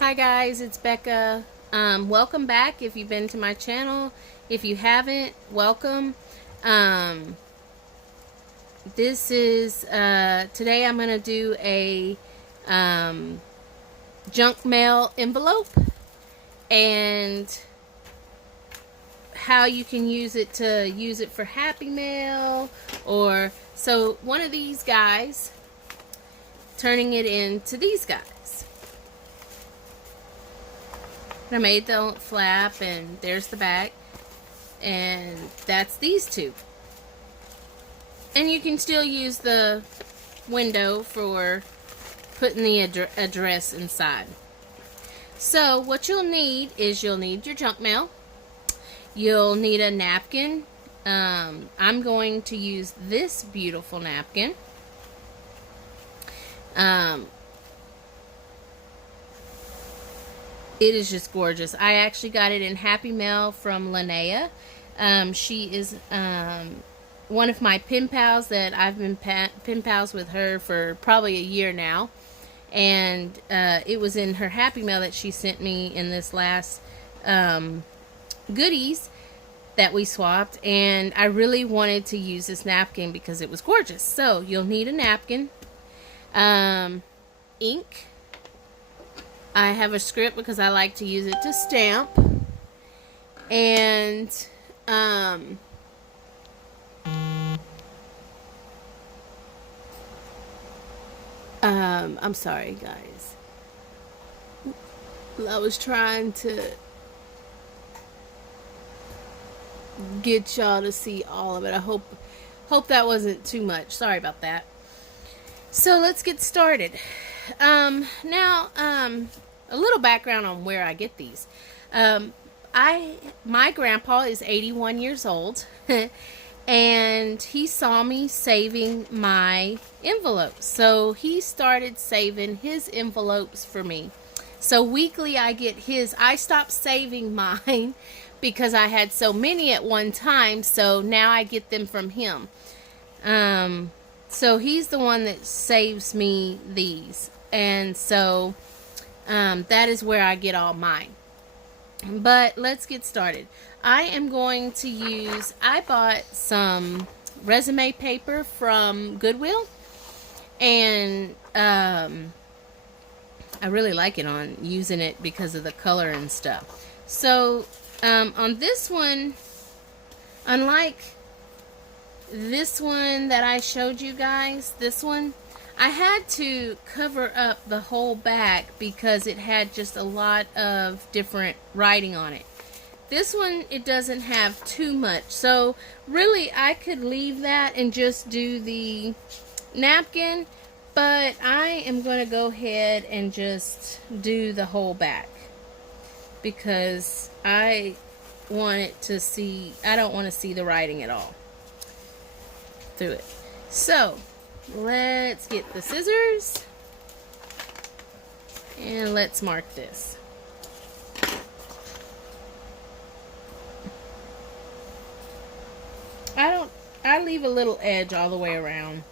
Hi guys, it's Becca. Welcome back if you've been to my channel. If you haven't, welcome. Um, this is, today I'm going to do a junk mail envelope and how you can use it for Happy Mail, or so one of these guys, turning it into these guys. I made the flap, and there's the back, and that's these two. And you can still use the window for putting the address inside. So what you'll need is you'll need your junk mail. You'll need a napkin. I'm going to use this beautiful napkin. It is just gorgeous. I actually got it in Happy Mail from Linnea. She is one of my pen pals that I've been pen pals with her for probably a year now. And it was in her Happy Mail that she sent me in this last goodies that we swapped. And I really wanted to use this napkin because it was gorgeous. So you'll need a napkin, ink. I have a script because I like to use it to stamp. And I'm sorry guys. I was trying to get y'all to see all of it. I hope that wasn't too much. Sorry about that. So let's get started. Now, a little background on where I get these. My grandpa is 81 years old, and he saw me saving my envelopes. So he started saving his envelopes for me. So weekly I get his. I stopped saving mine because I had so many at one time, so now I get them from him. So he's the one that saves me these. And so that is where I get all mine. But let's get started. I am going to use, I bought some resume paper from Goodwill. And I really like it on using it because of the color and stuff. So on this one, unlike this one that I showed you guys, this one, I had to cover up the whole back because it had just a lot of different writing on it. This one, it doesn't have too much. So really, I could leave that and just do the napkin, but I am going to go ahead and just do the whole back because I want it to see, I don't want to see the writing at all through it. So let's get the scissors and let's mark this. I leave a little edge all the way around.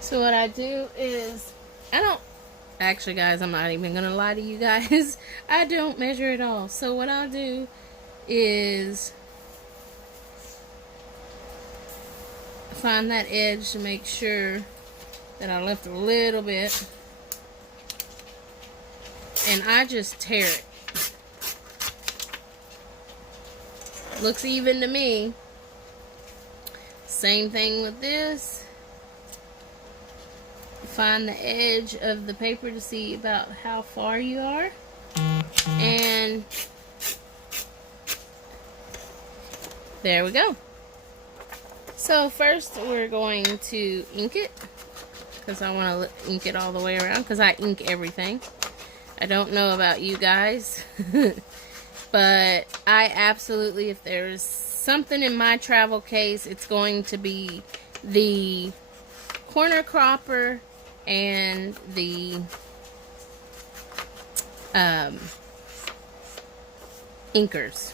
So what I do is, actually guys, I'm not even gonna lie to you guys. I don't measure at all. So what I'll do is find that edge to make sure that I left a little bit, and I just tear it. Looks even to me. Same thing with this. Find the edge of the paper to see about how far you are, and there we go. So first we're going to ink it because I want to ink it all the way around because I ink everything. I don't know about you guys but I absolutely, if there's something in my travel case, it's going to be the corner cropper and the inkers.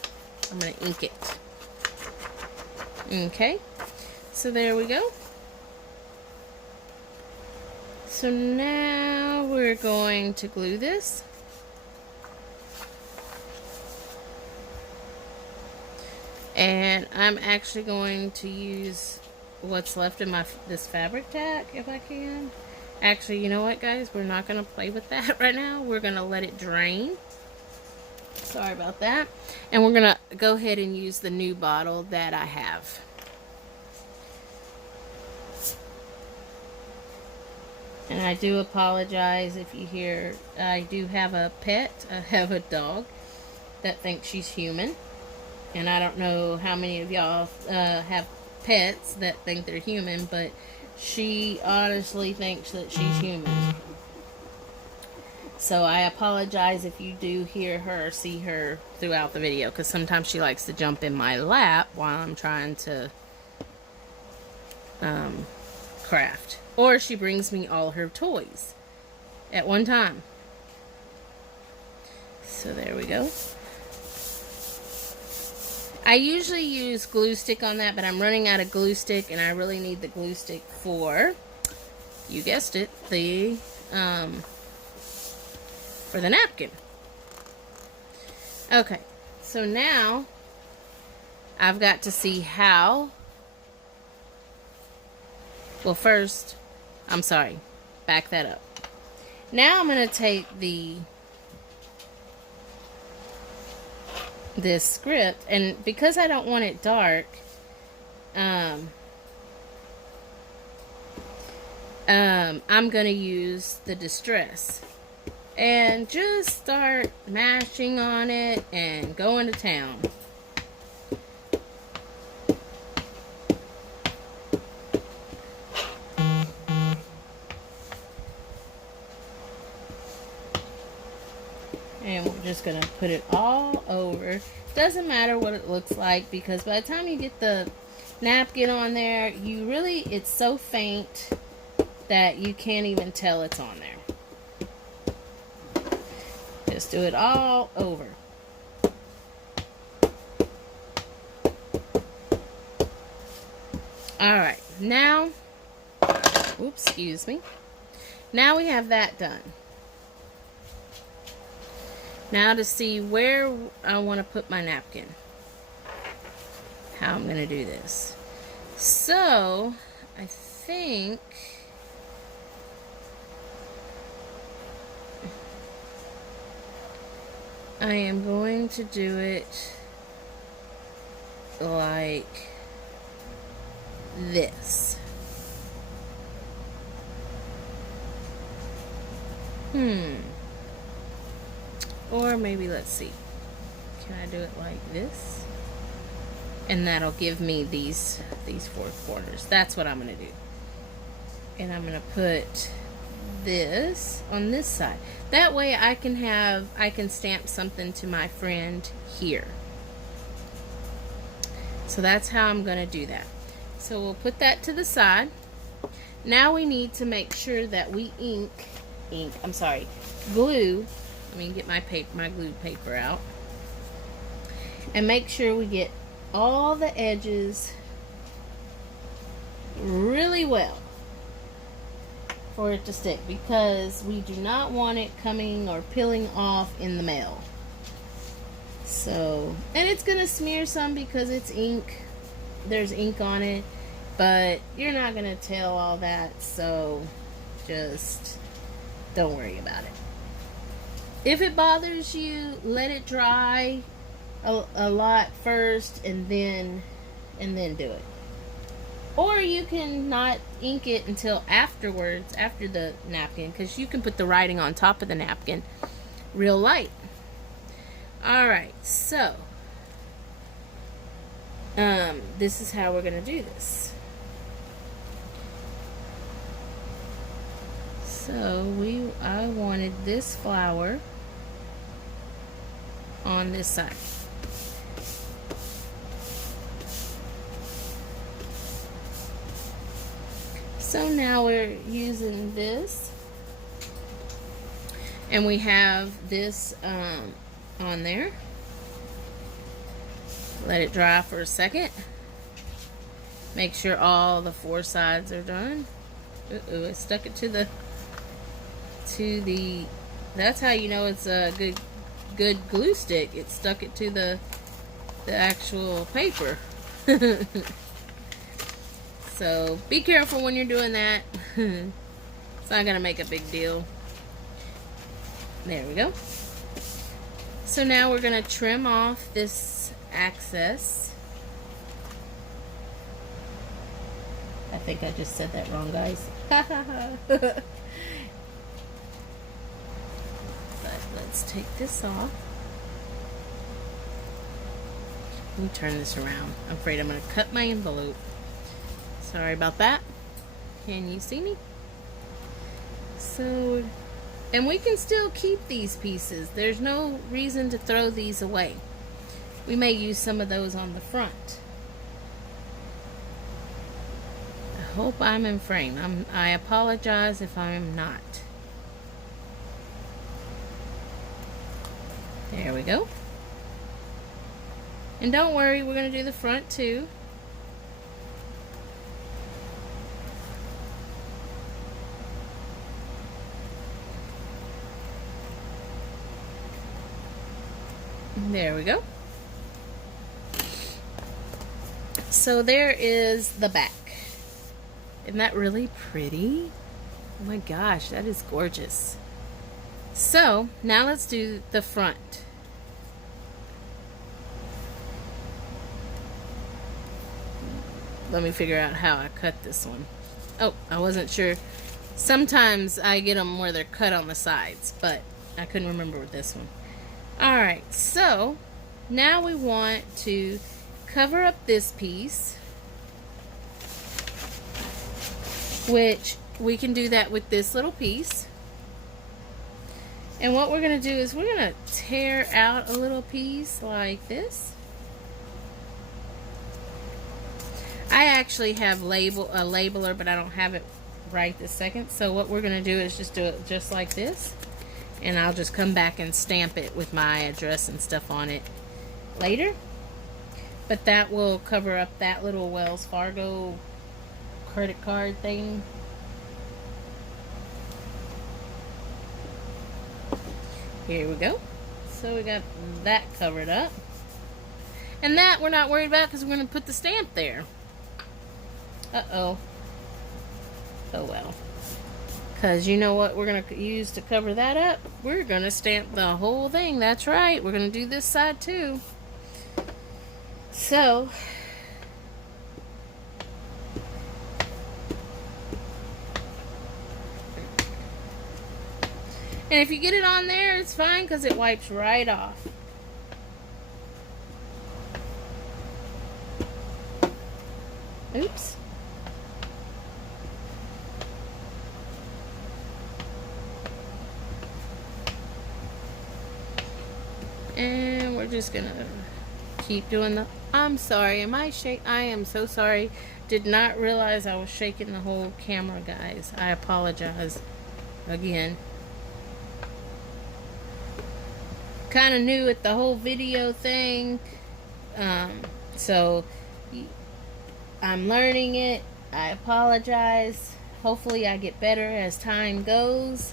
I'm going to ink it. Okay, so there we go. So now we're going to glue this. And I'm actually going to use what's left of this fabric tack if I can. Actually, you know what, guys? We're not going to play with that right now. We're going to let it drain. Sorry about that. And we're going to go ahead and use the new bottle that I have. And I do apologize if you hear, I do have a pet. I have a dog that thinks she's human. And I don't know how many of y'all have pets that think they're human, but she honestly thinks that she's human. So I apologize if you do hear her or see her throughout the video, because sometimes she likes to jump in my lap while I'm trying to craft. Or she brings me all her toys at one time. So there we go. I usually use glue stick on that, but I'm running out of glue stick, and I really need the glue stick for, you guessed it, the for the napkin. Okay, so now I've got to see how. Well, first, I'm sorry, back that up. Now I'm going to take this script, and because I don't want it dark, I'm going to use the Distress and just start mashing on it and going to town. And we're just going to put it all over. Doesn't matter what it looks like, because by the time you get the napkin on there, it's so faint that you can't even tell it's on there. Just do it all over. Alright, now, oops, excuse me. Now we have that done. Now to see where I want to put my napkin. How I'm going to do this. So, I think I am going to do it like this. Or maybe, let's see. Can I do it like this? And that'll give me these 4 corners. That's what I'm going to do. And I'm going to put this on this side. That way I can stamp something to my friend here. So that's how I'm going to do that. So we'll put that to the side. Now we need to make sure that we glue. Let me get my glued paper out. And make sure we get all the edges really well for it to stick, because we do not want it coming or peeling off in the mail. So, and it's gonna smear some because it's ink. There's ink on it, but you're not gonna tell all that, so just don't worry about it. If it bothers you, let it dry a lot first and then do it. Or you can not ink it until afterwards, after the napkin, because you can put the writing on top of the napkin real light. Alright, so this is how we're going to do this. So I wanted this flower on this side. So now we're using this, and we have this on there, Let it dry for a second. Make sure all the 4 sides are done. Uh-oh, it stuck it to the that's how you know it's a good glue stick. It stuck it to the actual paper. So be careful when you're doing that. It's not gonna make a big deal. There we go. So now we're gonna trim off this excess. I think I just said that wrong, guys. But let's take this off. Let me turn this around. I'm afraid I'm going to cut my envelope. Sorry about that. Can you see me? So, and we can still keep these pieces. There's no reason to throw these away. We may use some of those on the front. I hope I'm in frame. I apologize if I'm not. There we go. And don't worry, we're going to do the front too. There we go. So there is the back. Isn't that really pretty? Oh my gosh, that is gorgeous. So now let's do the front. Let me figure out how I cut this one. Oh, I wasn't sure. Sometimes I get them where they're cut on the sides, but I couldn't remember with this one. Alright, so now we want to cover up this piece, which we can do that with this little piece. And what we're going to do is we're going to tear out a little piece like this. I actually have a labeler, but I don't have it right this second. So what we're going to do is just do it just like this. And I'll just come back and stamp it with my address and stuff on it later. But that will cover up that little Wells Fargo credit card thing. Here we go. So we got that covered up. And that we're not worried about because we're going to put the stamp there. Uh-oh. Oh well. Because you know what we're going to use to cover that up? We're going to stamp the whole thing. That's right. We're going to do this side too. So, and if you get it on there, it's fine because it wipes right off. Oops. And we're just gonna keep doing the, I'm sorry, I am so sorry. Did not realize I was shaking the whole camera, guys. I apologize again. Kind of new at the whole video thing. So I'm learning it. I apologize. Hopefully I get better as time goes.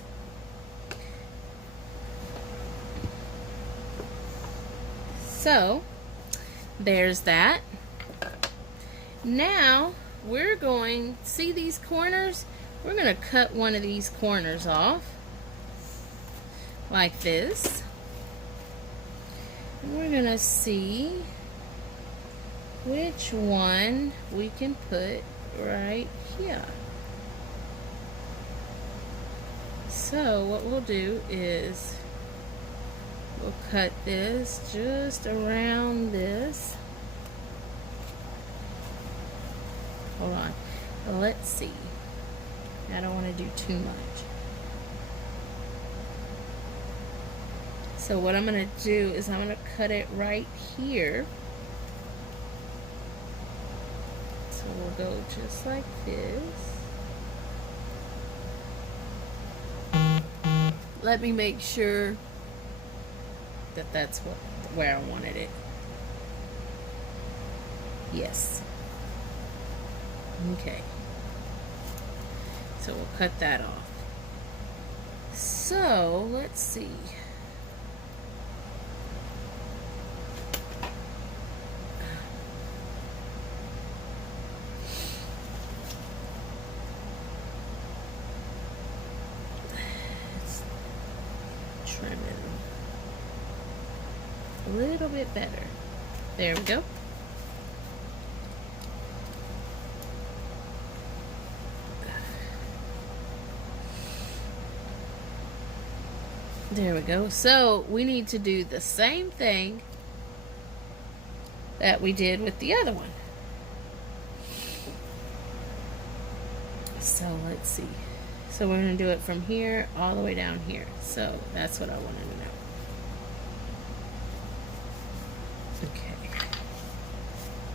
So there's that. Now we're going, see these corners? We're going to cut one of these corners off like this. And we're going to see which one we can put right here. So what we'll do is we'll cut this just around this. Hold on. Let's see. I don't want to do too much. So what I'm going to do is I'm going to cut it right here. So we'll go just like this. Let me make sure that that's where I wanted it. Yes. Okay. So we'll cut that off. So let's see. Let's trim it a little bit better. There we go. There we go. So we need to do the same thing that we did with the other one. So let's see. So we're going to do it from here all the way down here. So that's what I wanted to know. Okay.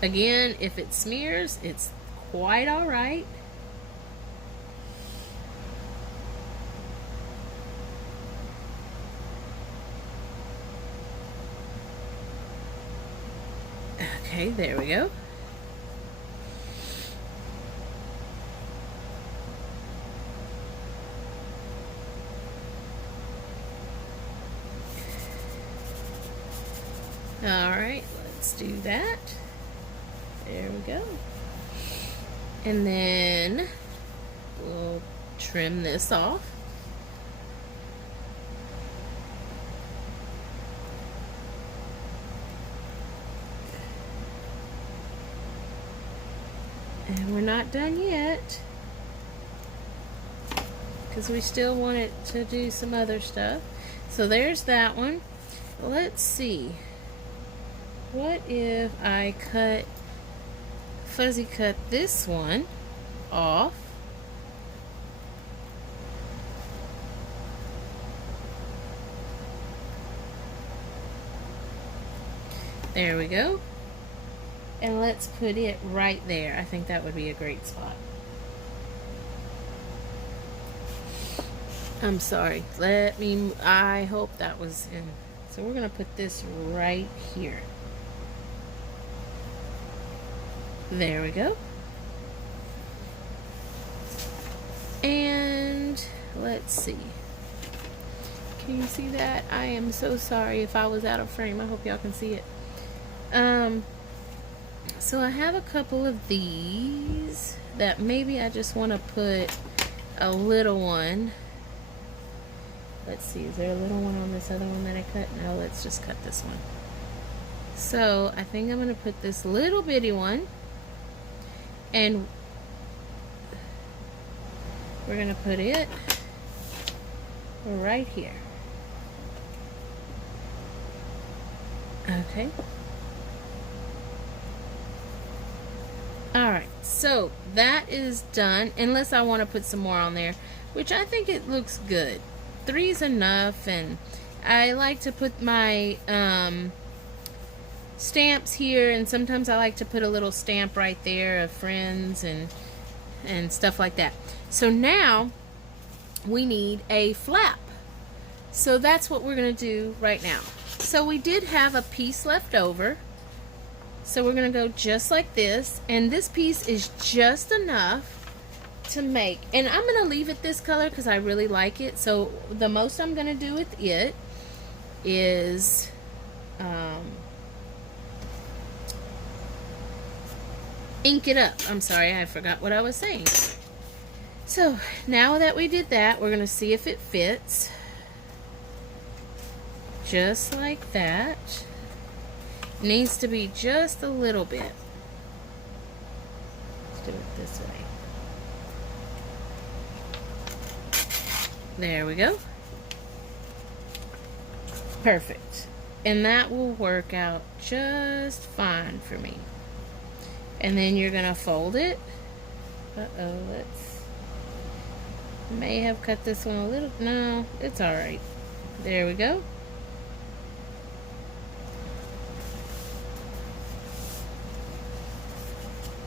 Again, if it smears, it's quite all right. Okay, there we go. All right, let's do that. There we go. And then we'll trim this off. And we're not done yet, because we still want it to do some other stuff. So there's that one. Let's see. What if I fuzzy cut this one off? There we go. And let's put it right there. I think that would be a great spot. I'm sorry. I hope that was in. So we're going to put this right here. There we go. And let's see. Can you see that? I am so sorry if I was out of frame. I hope y'all can see it. So I have a couple of these that maybe I just want to put a little one. Let's see, is there a little one on this other one that I cut? No, let's just cut this one. So I think I'm going to put this little bitty one, and we're going to put it right here. Okay. Alright, so that is done, unless I want to put some more on there, which I think it looks good. 3's enough, and I like to put my stamps here, and sometimes I like to put a little stamp right there of friends and stuff like that. So now we need a flap. So that's what we're going to do right now. So we did have a piece left over. So we're going to go just like this, and this piece is just enough to make, and I'm going to leave it this color because I really like it. So the most I'm going to do with it is ink it up. I'm sorry, I forgot what I was saying. So now that we did that, we're going to see if it fits. Just like that. Needs to be just a little bit. Let's do it this way. There we go. Perfect. And that will work out just fine for me. And then you're going to fold it. Uh-oh, may have cut this one a little. No, it's alright. There we go.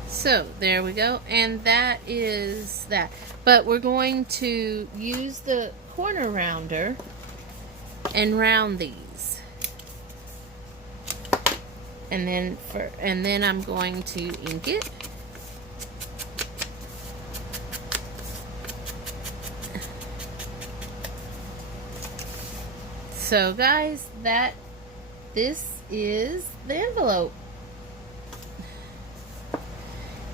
So there we go, and that is that. But we're going to use the corner rounder and round these. And then I'm going to ink it. So guys, this is the envelope.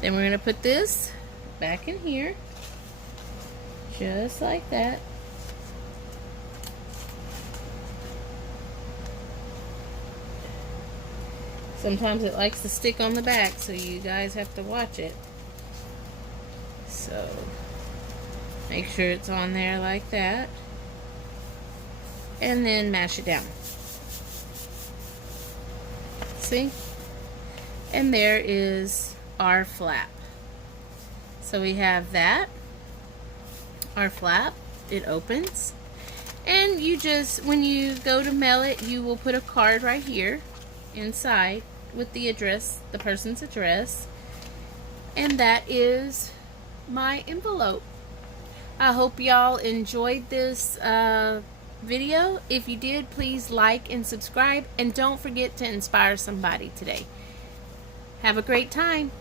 Then we're going to put this back in here, just like that. Sometimes it likes to stick on the back, so you guys have to watch it. So make sure it's on there like that, and then mash it down. See? And there is our flap. So we have that, our flap. It opens, and you just, when you go to mail it, you will put a card right here inside with the address, the person's address, and that is my envelope. I hope y'all enjoyed this video. If you did, please like and subscribe, and don't forget to inspire somebody today. Have a great time.